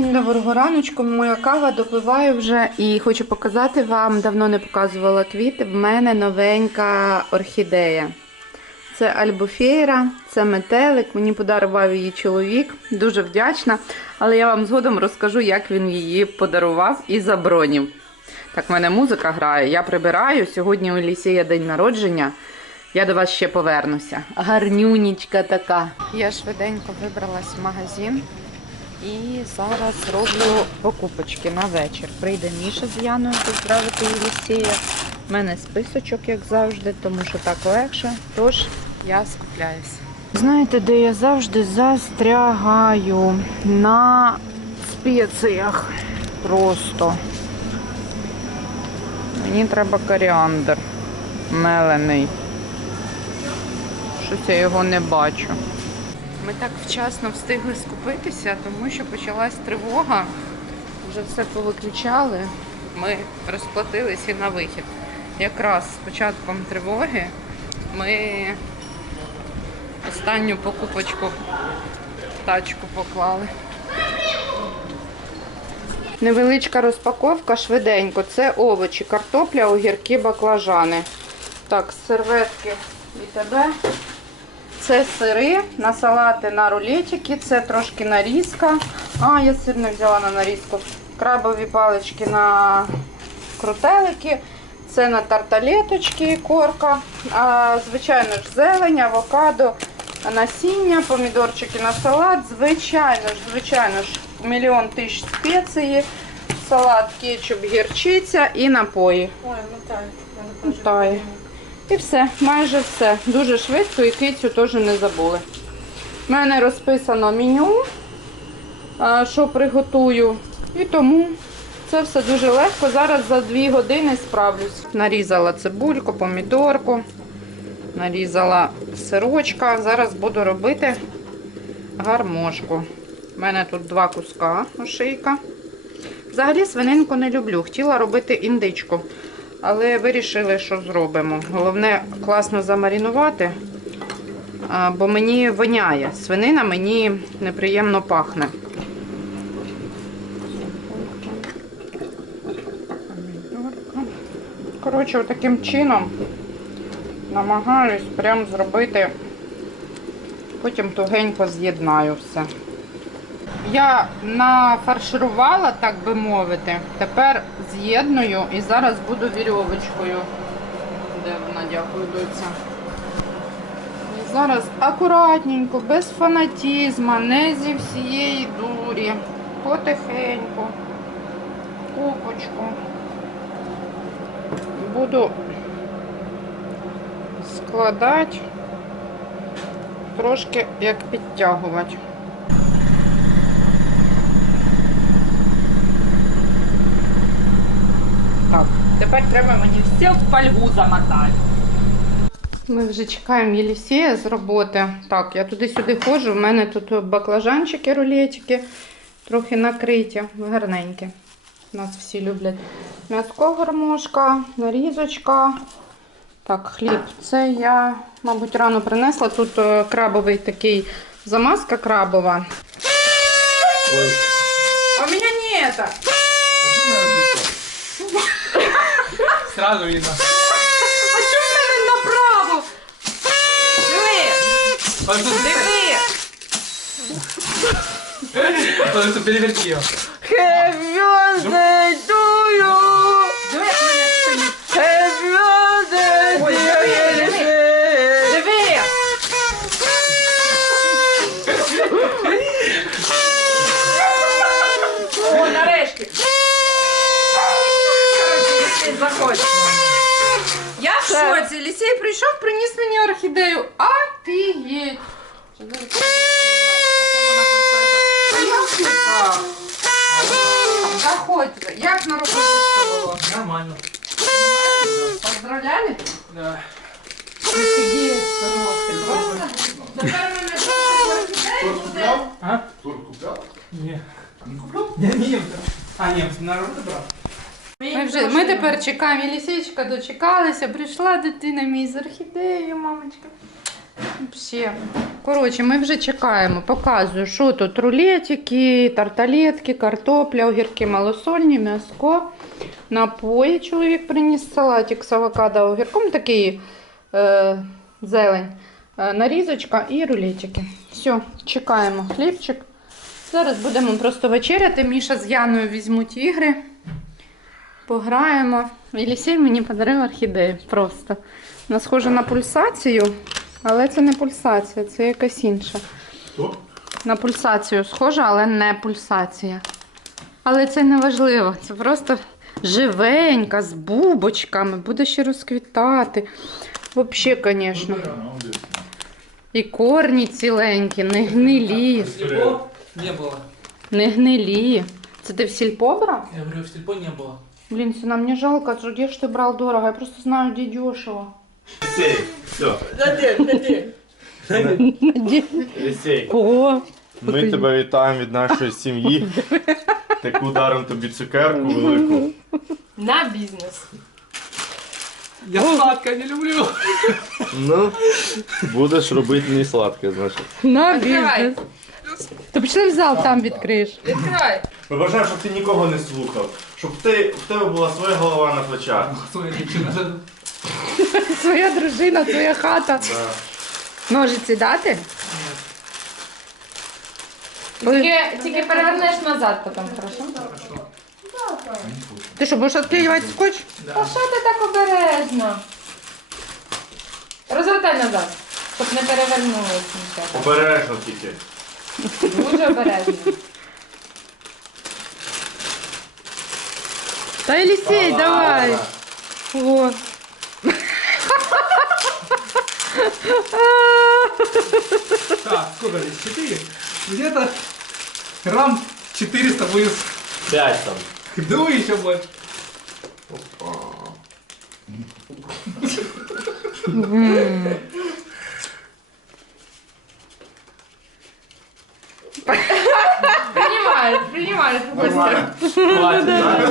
Всім доброго раночку. Моя кава допиваю вже і хочу показати вам, давно не показувала квіти. В мене новенька орхідея. Це альбуфейра, це метелик. Мені подарував її чоловік. Дуже вдячна. Але я вам згодом розкажу, як він її подарував і забронів. Так, в мене музика грає. Я прибираю. Сьогодні у Лісія день народження. Я до вас ще повернуся. Гарнюнічка така. Я швиденько вибралась в магазин. І зараз роблю покупочки на вечір. Прийде Міша з Яною поздравити Єлісія. У мене списочок, як завжди, тому що так легше. Тож я скупляюся. Знаєте, де я завжди застрягаю на спеціях. Просто. Мені треба коріандр мелений. Щось я його не бачу. Ми так вчасно встигли скупитися, тому що почалась тривога. Вже все повиключали. Ми розплатились і на вихід. Якраз з початком тривоги ми останню покупочку в тачку поклали. Невеличка розпаковка швиденько. Це овочі, картопля, огірки, баклажани. Так, серветки і тебе. Це сири на салати на рулетики, це трошки нарізка. А, я сир не взяла на нарізку. Крабові палички на крутелики. Це на тарталеточки корка. А, звичайно ж, зелень, авокадо, насіння, помідорчики на салат. Звичайно ж, звичайно ж, мільйон тисяч спеції, салат, кетчуп, гірчиця і напої. Ой, ну так. Ну, тає. І все, майже все. Дуже швидко і кицю теж не забули. У мене розписано меню, що приготую. І тому це все дуже легко. Зараз за 2 години справлюсь. Нарізала цибульку, помідорку, нарізала сирочка. Зараз буду робити гармошку. У мене тут два куска ошийка. Взагалі свининку не люблю. Хотіла робити індичку. Але вирішили, що зробимо. Головне класно замаринувати, а, бо мені воняє. Свинина мені неприємно пахне. Коротше, таким чином намагаюсь прям зробити, потім тугенько з'єднаю все. Я нафарширувала, так би мовити. Тепер з'єдную і зараз буду вірьовочкою. Де вона, дякую, доця. Зараз акуратненько, без фанатізму, не зі всієї дурі. Потихеньку. Купочку. Буду складати, трошки як підтягувати. Тепер треба мені все в фольгу замотати. Ми вже чекаємо Єлісія з роботи. Так, я туди-сюди ходжу. У мене тут баклажанчики, рулетики, трохи накриті, гарненькі. Нас всі люблять. М'яско гармошка, нарізочка. Так, хліб. Це я, мабуть, рано принесла. Тут е, крабовий такий замазка крабова. Ой, А у мене не это. сразу видно. А чому в мене направо? Диви! Потому что, Диви! потому что переверти его. Happy birthday to В шоці. Лісей прийшов, приніс мені орхідею. Офігеть! Заходьте. Як на роботі було? Нормально. Поздравляли? Да. Офігеть, хороший. Тепер мене орхідею буде. А? Торт куплял? Не. Я не А, нет, народ брал. Ми, вже, ми тепер чекаємо. Єлісейчика дочекалися. Прийшла дитина мій з орхідеєю, мамочка. Все. Коротше, ми вже чекаємо. Показую, що тут рулетики, тарталетки, картопля, огірки малосольні, м'яско. Напої чоловік приніс салатик з авокадо, огірком такий е, зелень. Е, нарізочка і рулетики. Все, чекаємо хлібчик. Зараз будемо просто вечеряти. Міша з Яною візьмуть ігри. Пограємо. Єлісей мені подарив орхідею просто. Вона схожа на пульсацію, але це не пульсація, це якась інша. Хто? На пульсацію схожа, але не пульсація. Але це не важливо. Це просто живенька, з бубочками, буде ще розквітати. Взагалі, звісно. І корні ціленькі, не гнилі. Не было. Не гнилі. Це ти в сільпо брав? Я говорю, в сельпо не было. Блін, це нам не жалко, а де ж ти брав дорого? Я просто знаю, де дешево. Лисей, все. Лисей, О, ми тебе вітаємо від нашої сім'ї. Таку даром тобі цукерку велику. На бізнес. Я сладкое не люблю. Ну, будеш робити мені сладке, значить. на бізнес. То пішли в зал, там відкриєш. Відкривай. Ми бажаємо, щоб ти нікого не слухав. Щоб ти, в тебе була своя голова на плечах. Своя девчина. Своя дружина, своя хата. Да. Ножиці дати? Тільки, тільки перевернеш назад потім, хорошо? Ти що, будеш відклеювати скотч? Та що ти так обережно? Розвертай назад, щоб не перевернулося нічого. Обережно тільки. Дуже обережно. Та Елісей, давай. О. Так, сколько здесь? Четыре? Где-то грамм 400 будет. П'ять там. Ну еще больше. Хватить,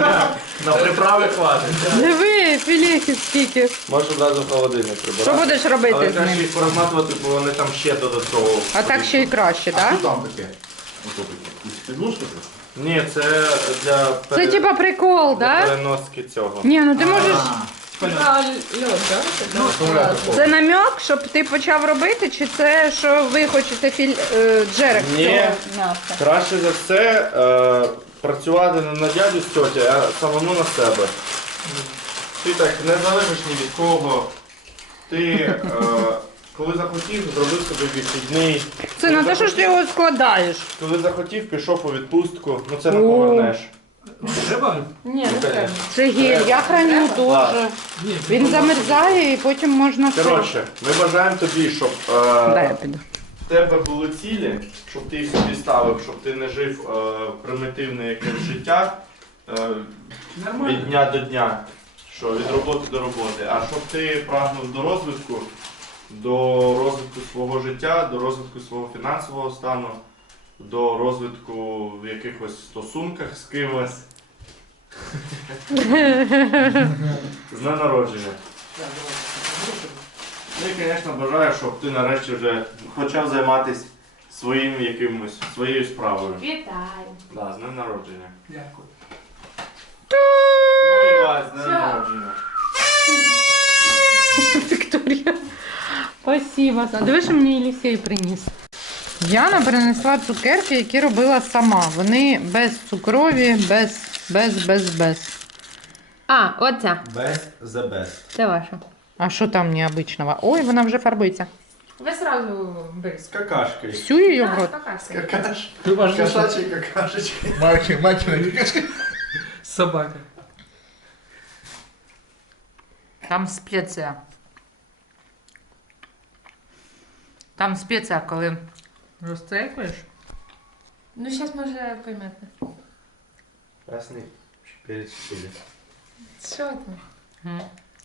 так? На приправи хватить. Диви, філехи скільки. Можеш одразу в холодильник прибирати. Що будеш робити з краще ним? їх порозматувати, бо вони там ще додатково. А так ще й краще, так? Що там таке? Ото таке. Підложка це? Ні, це для Це типа прикол, для так? переноски цього. Ні, ну ти можеш. Це намек, щоб ти почав робити, чи це що ви хочете філь е, джерек Ні. цього м'яса? Краще за все е, працювати не на дядю з тьоті, а самому на себе. Ти так не залежиш ні від кого. Ти, е, коли захотів, зробив собі вихідний. Це на те, що ж ти його складаєш. Коли захотів, пішов у відпустку, ну це не О. повернеш. Треба? Ні, не треба. Це гель, я храню дуже. Ні. Він замерзає і потім можна все. Коротше, ми бажаємо тобі, щоб Дай я е, піду. в тебе були цілі, щоб ти їх собі ставив, щоб ти не жив е, примітивне якесь життя. Е, від дня до дня, що від роботи до роботи, а щоб ти прагнув до розвитку, до розвитку свого життя, до розвитку свого фінансового стану, до розвитку в якихось стосунках з кимось. З дня народження. Ну і, звісно, бажаю, щоб ти нарешті вже почав займатися своїм якимось, своєю справою. Вітаю. Да, з днем народження. Дякую. Ну і вас, з днем народження. Вікторія. Спасибо. А що мені Єлісей приніс. Яна принесла цукерки, які робила сама. Вони без цукрові, без, без, без, без. А, оця. Без the best. Це ваша. А що там необычного? Ой, вона вже фарбується. Ви сразу. З какашкою. Всю її в рот. Какашка. Какаш. Кошачий какашечки. Мачі, мачі, какашки. собака. Там спеція. Там спеція, коли розцепиш. Ну, зараз може поймете. Красний перець чилі. Що там?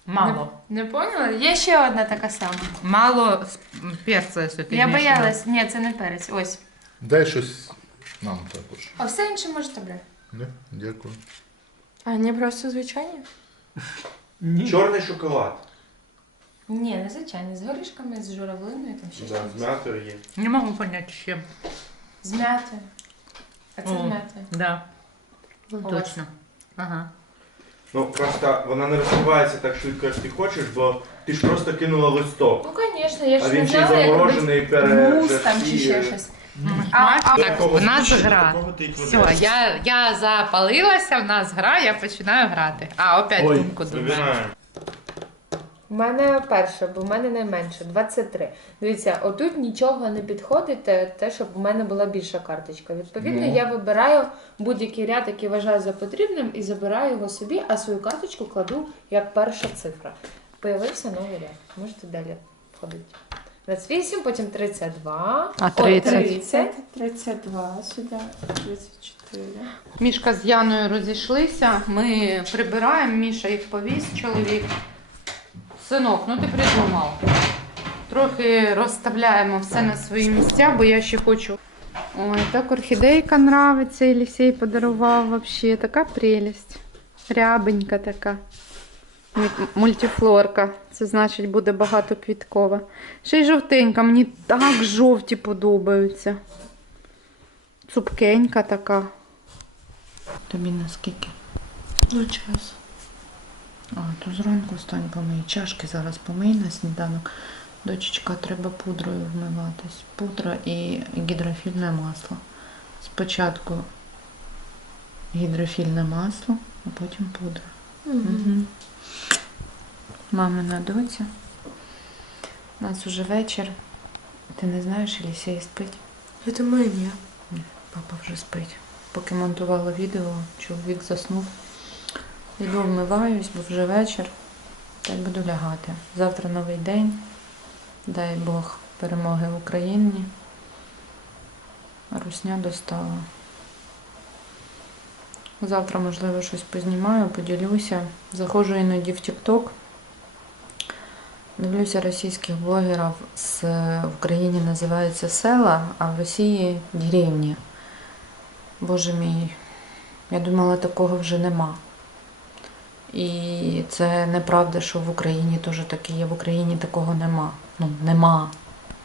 Мало. Не, не поняла? Є ще одна така сама. Мало с- перця, якщо ти Я боялась. Ні, це не перець. Ось. Дай щось нам також. А все інше можете брати. Не? Дякую. А, не просто звичайні? Ні. Чорний шоколад. Ні, не звичайні, з горішками, з журавлиною, там ще Да, щось. з м'ятою є. Не могу понять, с чем. З м'ятою. А це О. з м'ятою. Да, точно. Ага. Ну просто вона не розкривається так швидко, як ти хочеш, бо ти ж просто кинула листок. Ну, звісно, я А ж не він ще й знала, як робити заморожений пере. мус там чи ще щось. Так, такого у нас звучить, гра. такого ти й Все, я, я запалилася, в нас гра, я починаю грати. А, опять Ой, думку думаю. вибираємо. У мене перше, бо в мене найменше 23. Дивіться, отут нічого не підходить, те, щоб у мене була більша карточка. Відповідно, Ну. я вибираю будь-який ряд, який вважаю за потрібним, і забираю його собі, а свою карточку кладу як перша цифра. Появився новий ряд. Можете далі входити. 28, потім 32. А О, 30? 30. 32, сюди 34. Мішка з Яною розійшлися. Ми прибираємо, Міша їх повіз, чоловік. Синок, ну ти придумав. Трохи розставляємо все на свої місця, бо я ще хочу. Ой, так орхідейка нравиться, Елісей подарував вообще. Така прелість. Рябенька така. Мультифлорка. Це значить буде багатоквіткова. Ще й жовтенька, мені так жовті подобаються. Цупкенька така. Тобі наскільки? Ну, час. А, то зранку встань помий. Чашки зараз помий на сніданок. Дочечка, треба пудрою вмиватись. Пудра і гідрофільне масло. Спочатку гідрофільне масло, а потім пудра. Угу. Мамина доця. У нас уже вечір. Ти не знаєш, Елісей спить? Я думаю, ні. Папа вже спить. Поки монтувала відео, чоловік заснув. Іду вмиваюсь, бо вже вечір. Та й буду лягати. Завтра новий день. Дай Бог перемоги в Україні. Русня достала. Завтра, можливо, щось познімаю, поділюся. Заходжу іноді в TikTok. Дивлюся російських блогерів з в Україні називається села, а в Росії деревні. Боже мій, я думала, такого вже нема. І це неправда, що в Україні теж таке є. В Україні такого нема. Ну, нема.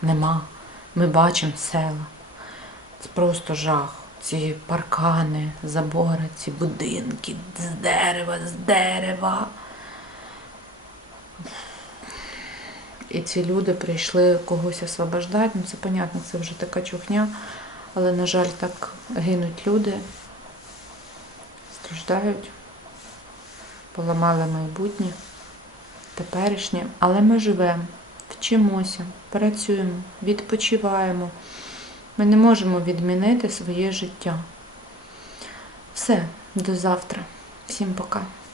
Нема. Ми бачимо села. Це просто жах. Ці паркани, забори, ці будинки з дерева, з дерева. І ці люди прийшли когось освобождати. Ну, це понятно, це вже така чухня. Але, на жаль, так гинуть люди, страждають, поламали майбутнє, теперішнє. Але ми живемо, вчимося, працюємо, відпочиваємо. Ми не можемо відмінити своє життя. Все, до завтра. Всім пока.